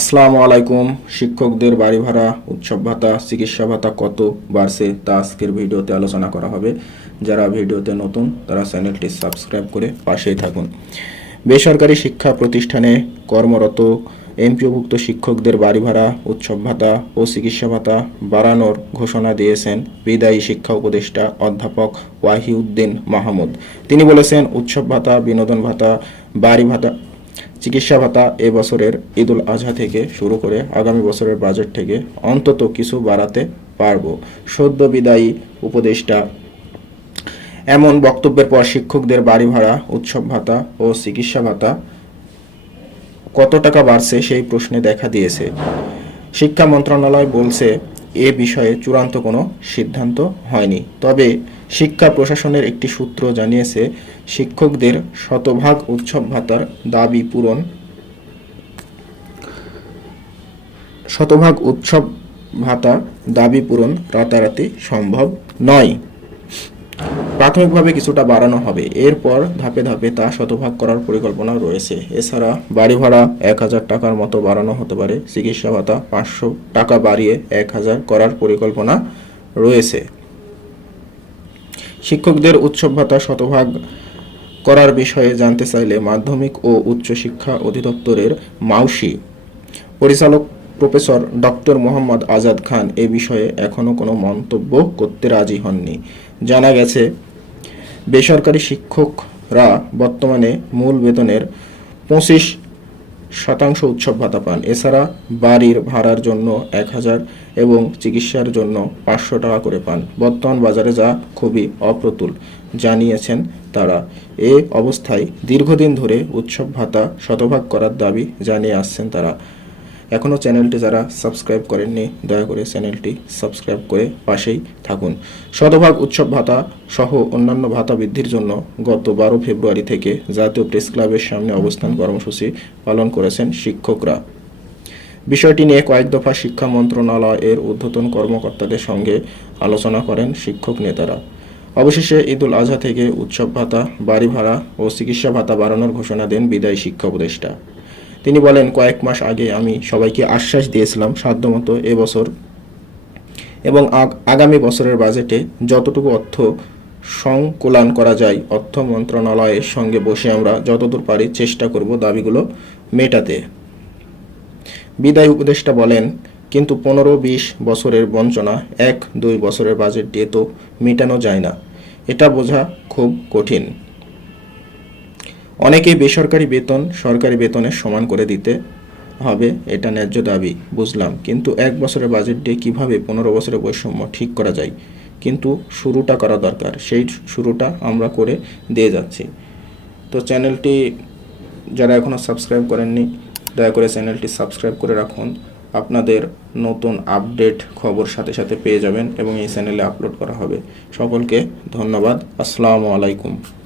আসসালামু আলাইকুম। শিক্ষকদের বাড়ি ভাড়া, উৎসব ভাতা, চিকিৎসা ভাতা কত বাড়ছে তা আজকের ভিডিওতে আলোচনা করা হবে। যারা ভিডিওতে নতুন, তারা চ্যানেলটি সাবস্ক্রাইব করে পাশেই থাকুন। বেসরকারি শিক্ষা প্রতিষ্ঠানে কর্মরত এমপিওভুক্ত শিক্ষকদের বাড়ি ভাড়া, উৎসব ভাতা ও চিকিৎসা ভাতা বাড়ানোর ঘোষণা দিয়েছেন বিদায়ী শিক্ষা উপদেষ্টা অধ্যাপক ওয়াহিউদ্দিন মাহমুদ। তিনি বলেছেন, উৎসব ভাতা, বিনোদন ভাতা, বাড়ি ভাতা চিকিৎসা ভাতা এবছরের বছরের ঈদুল আজহা থেকে শুরু করে আগামী বছরের বাজেট থেকে অন্তত কিছু বাড়াতে পারব। সদ্য বিদায়ী উপদেষ্টা এমন বক্তব্যের পর শিক্ষকদের বাড়ি ভাড়া, উৎসব ভাতা ও চিকিৎসা ভাতা কত টাকা বাড়ছে সেই প্রশ্নে দেখা দিয়েছে। শিক্ষা মন্ত্রণালয় বলছে এ বিষয়ে চূড়ান্ত কোনো সিদ্ধান্ত হয়নি। তবে শিক্ষা প্রশাসনের একটি সূত্র জানিয়েছে, শিক্ষকদের শতভাগ উৎসব ভাতার দাবি পূরণ শতভাগ উৎসব ভাতা দাবি পূরণ রাতারাতি সম্ভব নয়। প্রাথমিকভাবে কিছুটা বাড়ানো হবে। এরপর ধাপে ধাপে তা শতভাগ করার পরিকল্পনা রয়েছে। এছাড়া বাড়ি ভাড়া এক হাজার টাকার মতো বাড়ানো হতে পারে। চিকিৎসা ভাতা পাঁচশো টাকা বাড়িয়ে এক হাজার করার পরিকল্পনা রয়েছে। শিক্ষকদের উৎসব ভাতা শতভাগ করার বিষয়ে জানতে চাইলে মাধ্যমিক ও উচ্চশিক্ষা অধিদপ্তরের মাউসি পরিচালক প্রফেসর ডক্টর মোহাম্মদ আজাদ খান এ বিষয়ে এখনও কোনো মন্তব্য করতে রাজি হননি। জানা গেছে, বেসরকারি শিক্ষকরা বর্তমানে মূল বেতনের পঁচিশ শতাংশ উৎসব ভাতা পান। এছাড়া বাড়ির ভাড়ার জন্য এক হাজার এবং চিকিৎসার জন্য পাঁচশো টাকা করে পান। বর্তমান বাজারে যা খুবই অপ্রতুল, জানিয়েছেন তারা। এ অবস্থায় দীর্ঘদিন ধরে উৎসব ভাতা শতভাগ করার দাবি জানিয়ে আসছেন তারা। এখনও চ্যানেলটি যারা সাবস্ক্রাইব করেননি, দয়া করে চ্যানেলটি সাবস্ক্রাইব করে পাশেই থাকুন। শতভাগ উৎসব ভাতা সহ অন্যান্য ভাতা বৃদ্ধির জন্য গত বারো ফেব্রুয়ারি থেকে জাতীয় প্রেস ক্লাবের সামনে অবস্থান কর্মসূচি পালন করেছেন শিক্ষকরা। বিষয়টি নিয়ে কয়েক দফা শিক্ষা মন্ত্রণালয়ের ঊর্ধ্বতন কর্মকর্তাদের সঙ্গে আলোচনা করেন শিক্ষক নেতারা। অবশেষে ঈদুল আজহা থেকে উৎসব ভাতা, বাড়ি ভাড়া ও চিকিৎসা ভাতা বাড়ানোর ঘোষণা দেন বিদায়ী শিক্ষা উপদেষ্টা। তিনি বলেন, কয়েক মাস আগে আমি সবাইকে আশ্বাস দিয়েছিলাম সাধ্যমতো এবছর এবং আগ- আগামী বছরের বাজেটে যতটুকু অর্থ সংকুলান করা যায়, অর্থ মন্ত্রণালয়ের সঙ্গে বসে আমরা যতদূর পারি চেষ্টা করব দাবিগুলো মেটাতে। বিদায় উপদেষ্টা বলেন, কিন্তু পনেরো বিশ বছরের বঞ্চনা, এক দুই বছরের বাজেট দিয়ে তো মেটানো যায় না। এটা বোঝা খুব কঠিন। অনেকেই বেসরকারি বেতন, সরকারি বেতনের সমান করে দিতে হবে, এটা ন্যায্য দাবি, বুঝলাম। কিন্তু এক বছরের বাজেট দিয়ে কীভাবে পনেরো বছরের বৈষম্য ঠিক করা যায়? কিন্তু শুরুটা করা দরকার, সেই শুরুটা আমরা করে দিয়ে যাচ্ছি। তো চ্যানেলটি যারা এখনও সাবস্ক্রাইব করেননি, দয়া করে চ্যানেলটি সাবস্ক্রাইব করে রাখুন। আপনাদের নতুন আপডেট খবর সাথে সাথে পেয়ে যাবেন এবং এই চ্যানেলে আপলোড করা হবে। সকলকে ধন্যবাদ। আসসালামু আলাইকুম।